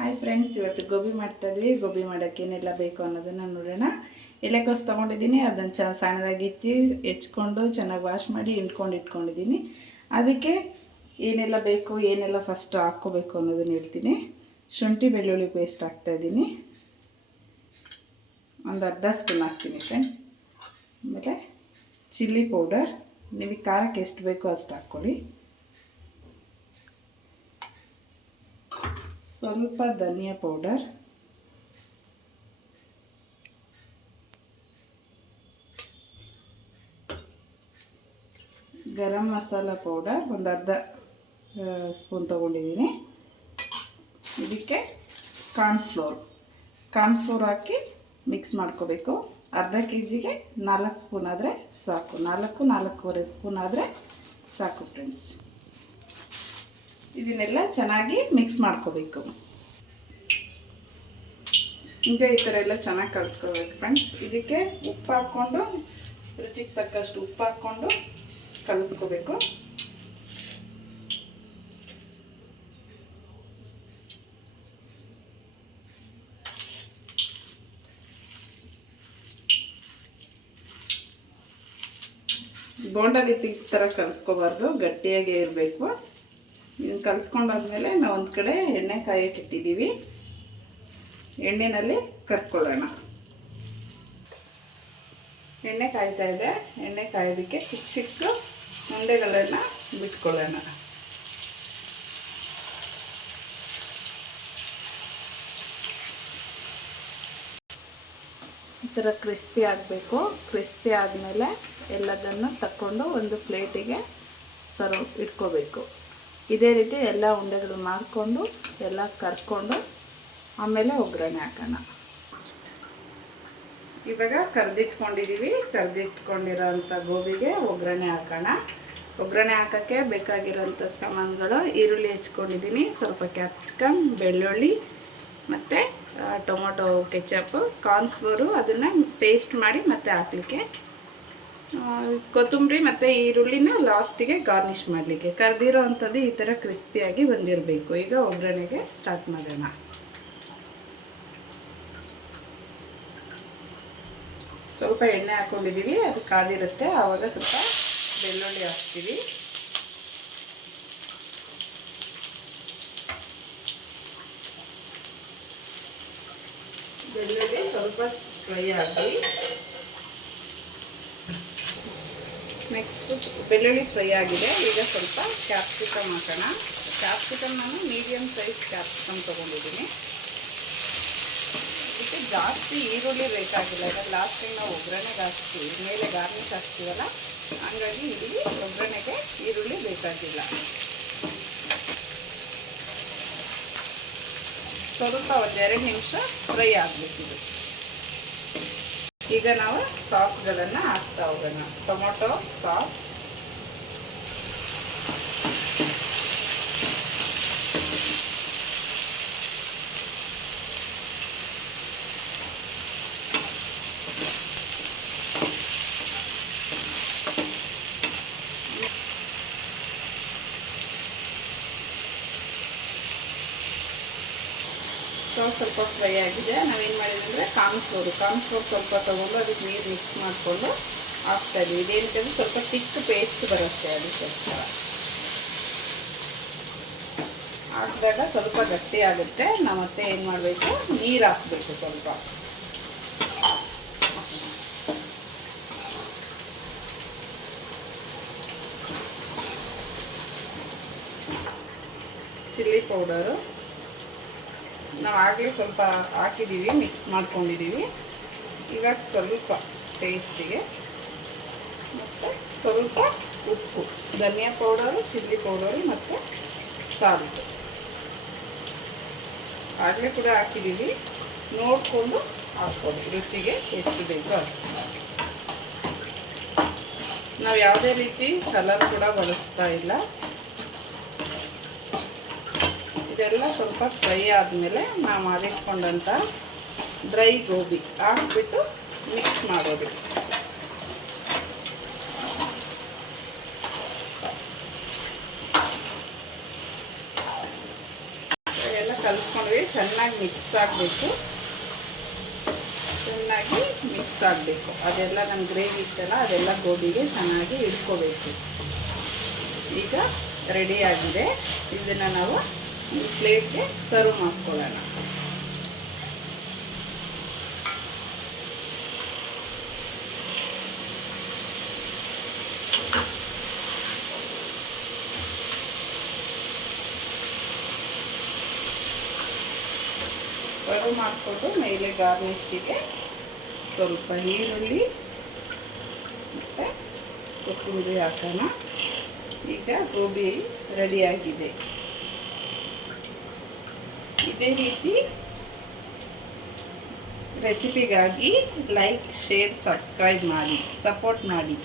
Hi friends, ಇವತ್ತು ಗೋಬಿ ಮಾಡ್ತಾಯಿದ್ವಿ. ಗೋಬಿ ಮಾಡೋಕ್ಕೆ ಏನೆಲ್ಲ ಬೇಕು ಅನ್ನೋದನ್ನು ನೋಡೋಣ. ಎಲೆಕೋಸು ತೊಗೊಂಡಿದ್ದೀನಿ. ಅದನ್ನು ಸಣ್ಣದಾಗಿ ಹೆಚ್ಕೊಂಡು ಚೆನ್ನಾಗಿ ವಾಶ್ ಮಾಡಿ ಇಟ್ಕೊಂಡಿದ್ದೀನಿ. ಅದಕ್ಕೆ ಏನೆಲ್ಲ ಬೇಕು, ಏನೆಲ್ಲ ಫಸ್ಟು ಹಾಕ್ಕೋಬೇಕು ಅನ್ನೋದನ್ನು ಹೇಳ್ತೀನಿ. ಶುಂಠಿ ಬೆಳ್ಳುಳ್ಳಿ ಪೇಸ್ಟ್ ಹಾಕ್ತಾಯಿದ್ದೀನಿ. ಒಂದು ಅರ್ಧ ಸ್ಪೂನ್ ಹಾಕ್ತೀನಿ ಫ್ರೆಂಡ್ಸ್. ಆಮೇಲೆ ಚಿಲ್ಲಿ ಪೌಡರ್, ನಿಮಗೆ ಖಾರಕ್ಕೆ ಎಷ್ಟು ಬೇಕೋ ಅಷ್ಟು ಹಾಕ್ಕೊಳ್ಳಿ. ಸ್ವಲ್ಪ ಧನಿಯಾ ಪೌಡರ್, ಗರಂ ಮಸಾಲ ಪೌಡರ್ ಒಂದು ಅರ್ಧ ಸ್ಪೂನ್ ತೊಗೊಂಡಿದ್ದೀನಿ. ಇದಕ್ಕೆ ಕಾರ್ನ್ಫ್ಲೋರ್ ಹಾಕಿ ಮಿಕ್ಸ್ ಮಾಡ್ಕೋಬೇಕು. ಅರ್ಧ ಕೆ ಜಿಗೆ 4 ಸ್ಪೂನ್ ಆದರೆ ಸಾಕು. 4-4.25 ಸ್ಪೂನ್ ಆದರೆ ಸಾಕು ಫ್ರೆಂಡ್ಸ್. ಇದನ್ನೆಲ್ಲ ಚೆನ್ನಾಗಿ ಮಿಕ್ಸ್ ಮಾಡ್ಕೋಬೇಕು. ಈಗ ಈ ಥರ ಎಲ್ಲ ಚೆನ್ನಾಗಿ ಕಲಿಸ್ಕೋಬೇಕು ಫ್ರೆಂಡ್ಸ್. ಇದಕ್ಕೆ ಉಪ್ಪು ಹಾಕ್ಕೊಂಡು, ರುಚಿಗೆ ತಕ್ಕಷ್ಟು ಉಪ್ಪು ಹಾಕ್ಕೊಂಡು ಕಲಿಸ್ಕೋಬೇಕು. ಬೋಂಡಾ ರೀತಿ ಈ ಥರ ಕಲಿಸ್ಕೋಬಾರ್ದು, ಗಟ್ಟಿಯಾಗೇ ಇರಬೇಕು. ಇದನ್ನು ಕಲಿಸ್ಕೊಂಡಾದ್ಮೇಲೆ ನಾವು ಒಂದು ಕಡೆ ಎಣ್ಣೆ ಕಾಯಕ್ಕೆ ಇಟ್ಟಿದ್ದೀವಿ. ಎಣ್ಣೆಯಲ್ಲಿ ಕರ್ಕೊಳ್ಳೋಣ. ಎಣ್ಣೆ ಕಾಯ್ತಾ ಇದೆ. ಎಣ್ಣೆ ಕಾಯೋದಕ್ಕೆ ಚಿಕ್ಕ ಚಿಕ್ಕ ಉಂಡೆಗಳನ್ನು ಬಿಟ್ಕೊಳ್ಳೋಣ. ಈ ಥರ ಕ್ರಿಸ್ಪಿ ಆಗಬೇಕು. ಕ್ರಿಸ್ಪಿ ಆದಮೇಲೆ ಎಲ್ಲದನ್ನು ತಕ್ಕೊಂಡು ಒಂದು ಪ್ಲೇಟಿಗೆ ಇಟ್ಕೋಬೇಕು. ಇದೇ ರೀತಿ ಎಲ್ಲ ಉಂಡೆಗಳು ಮಾಡಿಕೊಂಡು ಎಲ್ಲ ಕರ್ಕೊಂಡು ಆಮೇಲೆ ಒಗ್ಗರಣೆ ಹಾಕೋಣ. ಇವಾಗ ಕರ್ದಿಟ್ಕೊಂಡಿರೋ ಅಂಥ ಗೋಬಿಗೆ ಒಗ್ಗರಣೆ ಹಾಕೋಣ. ಒಗ್ಗರಣೆ ಹಾಕೋಕ್ಕೆ ಬೇಕಾಗಿರೋಂಥ ಸಾಮಾನುಗಳು: ಈರುಳ್ಳಿ ಹೆಚ್ಕೊಂಡಿದ್ದೀನಿ, ಸ್ವಲ್ಪ ಕ್ಯಾಪ್ಸಿಕಮ್, ಬೆಳ್ಳುಳ್ಳಿ ಮತ್ತು ಟೊಮೊಟೊ ಕೆಚಪ್, ಕಾರ್ನ್ಫ್ಲೋರು ಅದನ್ನು ಪೇಸ್ಟ್ ಮಾಡಿ ಮತ್ತೆ ಹಾಕಲಿಕ್ಕೆ, ಕೊತ್ತಂಬರಿ ಮತ್ತು ಈರುಳ್ಳಿನ ಲಾಸ್ಟಿಗೆ ಗಾರ್ನಿಷ್ ಮಾಡಲಿಕ್ಕೆ. ಕರ್ದಿರೋ ಅಂಥದ್ದು ಈ ಥರ ಕ್ರಿಸ್ಪಿಯಾಗಿ ಬಂದಿರಬೇಕು. ಈಗ ಒಗ್ಗರಣೆಗೆ ಸ್ಟಾರ್ಟ್ ಮಾಡೋಣ. ಸ್ವಲ್ಪ ಎಣ್ಣೆ ಹಾಕ್ಕೊಂಡಿದ್ದೀವಿ, ಅದು ಕಾದಿರುತ್ತೆ. ಆವಾಗ ಸ್ವಲ್ಪ ಬೆಳ್ಳುಳ್ಳಿ ಹಾಕ್ತೀವಿ. ಬೆಳ್ಳುಳ್ಳಿ ಸ್ವಲ್ಪ ಫ್ರೈ ಆಗಿ, ನೆಕ್ಸ್ಟ್ ಬೆಳ್ಳುಳ್ಳಿ ಫ್ರೈ ಆಗಿದೆ. ಈಗ ಸ್ವಲ್ಪ ಕ್ಯಾಪ್ಸಿಕಮ್ ಹಾಕೋಣ. ಕ್ಯಾಪ್ಸಿಕಮ್ ನಾನು ಮೀಡಿಯಮ್ ಸೈಜ್ ಕ್ಯಾಪ್ಸಿಕಮ್ ತೊಗೊಂಡಿದ್ದೀನಿ. ಇದಕ್ಕೆ ಜಾಸ್ತಿ ಈರುಳ್ಳಿ ಬೇಕಾಗಿಲ್ಲ. ಯಾಕಂದ್ರೆ ಲಾಸ್ಟ್ ಟೈಮ್ ನಾವು ಒಗ್ಗರಣೆಗೆ ಹಾಕ್ತೀವಿ, ಮೇಲೆ ಗಾರ್ನಿಷ್ ಹಾಕ್ತೀವಲ್ಲ, ಹಾಗಾಗಿ ಇಲ್ಲಿ ಒಗ್ಗರಣೆಗೆ ಈರುಳ್ಳಿ ಬೇಕಾಗಿಲ್ಲ. ಸ್ವಲ್ಪ ಒಂದು 2 ನಿಮಿಷ ಫ್ರೈ ಆಗಬೇಕಿದೆ. ಈಗ ನಾವು ಸಾಸ್ಗಳನ್ನು ಹಾಕ್ತಾ ಹೋಗೋಣ. ಟೊಮೊಟೊ ಸಾಸ್, ಸ್ವಲ್ಪ ಫ್ರೈ ಆಗಿದೆ. ನಾವೇನು ಮಾಡಿದ್ವಿ ಅಂದರೆ ಕಾರ್ನ್ಫ್ಲೋರ್ ಸ್ವಲ್ಪ ತೊಗೊಂಡು ಅದಕ್ಕೆ ನೀರು ಮಿಕ್ಸ್ ಮಾಡಿಕೊಂಡು ಹಾಕ್ತಾಯಿದ್ವಿ. ಇದೇನಂತಂದರೆ ಸ್ವಲ್ಪ ತಿಕ್ ಪೇಸ್ಟ್ ಬರುತ್ತೆ. ಅದಕ್ಕೋಸ್ಕರ ಹಾಕಿದಾಗ ಸ್ವಲ್ಪ ಗಟ್ಟಿ ಆಗುತ್ತೆ. ನಾವು ಮತ್ತೆ ಏನು ಮಾಡಬೇಕು, ನೀರು ಹಾಕಬೇಕು. ಸ್ವಲ್ಪ ಚಿಲ್ಲಿ ಪೌಡರು ನಾವು ಆಗಲೇ ಸ್ವಲ್ಪ ಹಾಕಿದ್ದೀವಿ, ಮಿಕ್ಸ್ ಮಾಡ್ಕೊಂಡಿದ್ದೀವಿ. ಇವಾಗ ಸ್ವಲ್ಪ ಟೇಸ್ಟಿಗೆ ಮತ್ತು ಸ್ವಲ್ಪ ಉಪ್ಪು, ಧನಿಯಾ ಪೌಡರು, ಚಿಲ್ಲಿ ಪೌಡರು ಮತ್ತು ಸಾಲ್ಟು ಆಗಲೇ ಕೂಡ ಹಾಕಿದ್ದೀವಿ. ನೋಡಿಕೊಂಡು ಹಾಕ್ಬೋದು, ರುಚಿಗೆ ಎಷ್ಟು ಬೇಕೋ ಅಷ್ಟು. ನಾವು ಯಾವುದೇ ರೀತಿ ಕಲರ್ ಕೂಡ ಬಳಸ್ತಾ ಇಲ್ಲ. ಇದೆಲ್ಲ ಸ್ವಲ್ಪ ಫ್ರೈ ಆದಮೇಲೆ ನಾವು ಮಾಡಿಟ್ಕೊಂಡಂಥ ಡ್ರೈ ಗೋಬಿ ಹಾಕ್ಬಿಟ್ಟು ಮಿಕ್ಸ್ ಮಾಡೋದು. ಕಲಿಸ್ಕೊಂಡ್ವಿ. ಚೆನ್ನಾಗಿ ಮಿಕ್ಸ್ ಆಗಬೇಕು, ಚೆನ್ನಾಗಿ ಮಿಕ್ಸ್ ಆಗಬೇಕು. ಅದೆಲ್ಲ ನಮ್ಮ ಗ್ರೇವಿ ಇತ್ತಲ್ಲ ಅದೆಲ್ಲ ಗೋಬಿಗೆ ಚೆನ್ನಾಗಿ ಇಟ್ಕೋಬೇಕು. ಈಗ ರೆಡಿಯಾಗಿದೆ. ಇದನ್ನು ನಾವು ಪ್ಲೇಟ್ಗೆ ಸರ್ವ್ ಮಾಡ್ಕೊಳ್ಳೋಣ. ಸರ್ವ್ ಮಾಡಿಕೊಂಡು ಮೇಲೆ ಗಾರ್ನಿಷಿಗೆ ಸ್ವಲ್ಪ ಈರುಳ್ಳಿ ಮತ್ತು ಕೊತ್ತಂಬರಿ ಹಾಕೋಣ. ಈಗ ಗೋಬಿ ರೆಡಿಯಾಗಿದೆ. ಇದೇ ರೀತಿ ರೆಸಿಪಿಗಾಗಿ ಲೈಕ್, ಶೇರ್, ಸಬ್ಸ್ಕ್ರೈಬ್ ಮಾಡಿ, ಸಪೋರ್ಟ್ ಮಾಡಿ.